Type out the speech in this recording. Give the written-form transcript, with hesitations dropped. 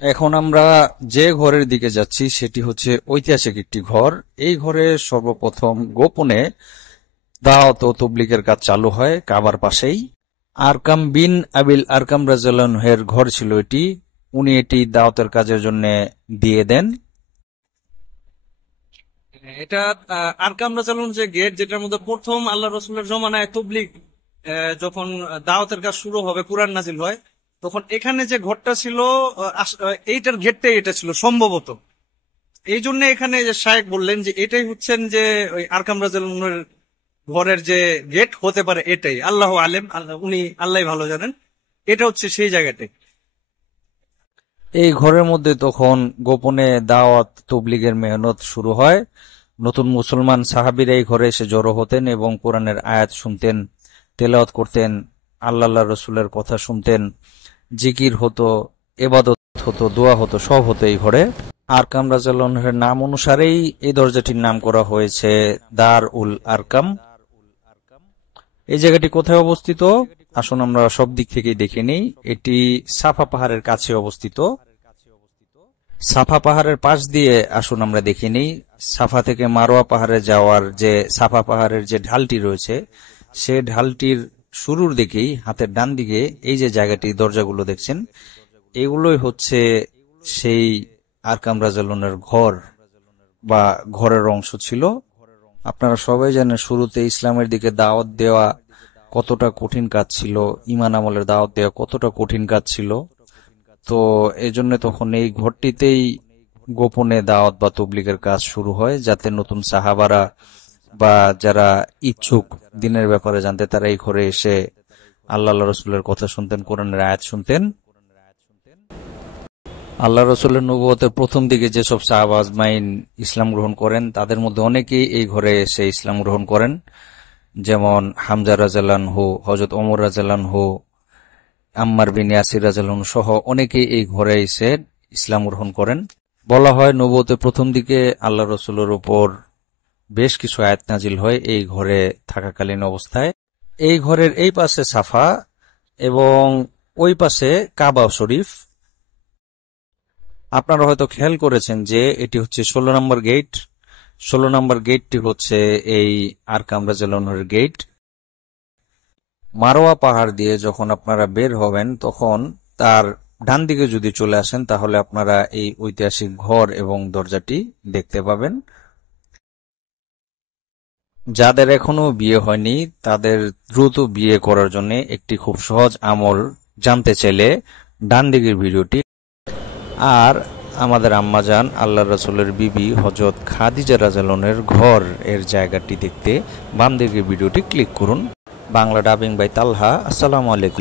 এখন আমরা যে ঘরের দিকে যাচ্ছি সেটি হচ্ছে ঐতিহাসিক একটি ঘর। এই ঘরে সর্বপ্রথম গোপনে দাওয়াত ও তবলিগের কাজ চালু হয় কাবার পাশেই। আরকাম বিন আবিল আরকাম রাদিয়াল্লাহু আনহু এর ঘর ছিল এটি। উনি এটি দাওয়াতের কাজের জন্য দিয়ে দেন। এটা আরকাম রাদিয়াল্লাহু আনহু যে গেট, যেটার মধ্যে প্রথম আল্লাহ রসুলের জমানায় তবলিগ যখন দাওয়াতের কাজ শুরু হবে, কুরআন নাজিল হয়, তখন এখানে যে ঘরটা ছিল, এইটার গেটটাই এটা ছিল সম্ভবত। এই জন্য এখানে যে শায়েখ বললেন যে এটাই হচ্ছেন যে ওই আরকাম রাদিয়াল্লাহু আনহুর ঘরের যে গেট হতে পারে, এটাই। আল্লাহ আলেম, উনি আল্লাহ ভালো জানেন, এটা হচ্ছে সেই জায়গাটাই। এই ঘরের মধ্যে তখন গোপনে দাওয়াত তবলিগের মেহনত শুরু হয়। নতুন মুসলমান সাহাবীরা এই ঘরে এসে জড়ো হতেন এবং কোরআনের আয়াত শুনতেন, তেলাওয়াত করতেন, আল্লাহ রসুলের কথা শুনতেন, জিকির হতো, এবাদত হতো, দোয়া হতো, সব হতো এই ঘরে। আরকাম রাদিয়াল্লাহু আনহুর নাম অনুসারেই এই দরজাটির নাম করা হয়েছে দার উল আরকাম। এই জায়গাটি কোথায় অবস্থিত আসুন আমরা সব দিক থেকেই দেখে নিই। এটি সাফা পাহাড়ের কাছে অবস্থিত। সাফা পাহাড়ের পাশ দিয়ে আসুন আমরা দেখে নিই। সাফা থেকে মারোয়া পাহাড়ে যাওয়ার যে সাফা পাহাড়ের যে ঢালটি রয়েছে, সে ঢালটির শুরুর দিকেই হাতের ডান দিকে এই যে জায়গাটি, দরজাগুলো দেখছেন, এগুলোই হচ্ছে সেই আরকাম রাদিয়াল্লাহু আনহুর ঘর বা ঘরের অংশ ছিল। আপনারা সবাই জানেন শুরুতে ইসলামের দিকে দাওয়াত দেওয়া কতটা কঠিন কাজ ছিল, ঈমান আমলের দাওয়াত দেওয়া কতটা কঠিন কাজ ছিল। তো এজন্য তখন এই ঘরটিতেই গোপনে দাওয়াত বা তবলিগের কাজ শুরু হয়, যাতে নতুন সাহাবারা বা যারা ইচ্ছুক দিনের ব্যাপারে জানতে, তারা এই ঘরে এসে আল্লাহ রসুলের কথা শুনতেন, কোরআনের আয়াত শুনতেন। আল্লাহ রসুলের নবুয়তের প্রথম দিকে যেসব সাহাবা আজমাইন ইসলাম গ্রহণ করেন, তাদের মধ্যে অনেকেই এই ঘরে এসে ইসলাম গ্রহণ করেন। যেমন হামজা রাদিয়াল্লাহু আনহু, হযরত ওমর রাদিয়াল্লাহু আনহু, আম্মার বিন ইয়াসির রাদিয়াল্লাহু আনহু সহ অনেকেই এই ঘরে এসে ইসলাম গ্রহণ করেন। বলা হয় নবুয়তের প্রথম দিকে আল্লাহ রসুলের উপর বেশ কিছু আয়াত নাজিল হয় এই ঘরে থাকাকালীন অবস্থায়। এই ঘরের এই পাশে সাফা এবং ওই পাশে কাবা শরীফ। আপনারা হয়তো খেয়াল করেছেন যে এটি হচ্ছে 16 নম্বর গেট। 16 নম্বর গেটটি হচ্ছে এই আরকাম রাদিয়াল্লাহু আনহুর গেট। মারোয়া পাহাড় দিয়ে যখন আপনারা বের হবেন, তখন তার ডান দিকে যদি চলে আসেন, তাহলে আপনারা এই ঐতিহাসিক ঘর এবং দরজাটি দেখতে পাবেন। যাদের এখনো বিয়ে হয়নি, তাদের দ্রুত বিয়ে করার জন্য একটি খুব সহজ আমল জানতে চাইলে ডান দিকের ভিডিওটি, আর আমাদের আম্মাজান আল্লাহ রসুলের বিবি হযরত খাদিজা রাদিয়াল্লাহু আনহার ঘর এর জায়গাটি দেখতে বাম দিকের ভিডিওটি ক্লিক করুন। বাংলা ডাবিং বাই তালহা। আসসালামু আলাইকুম।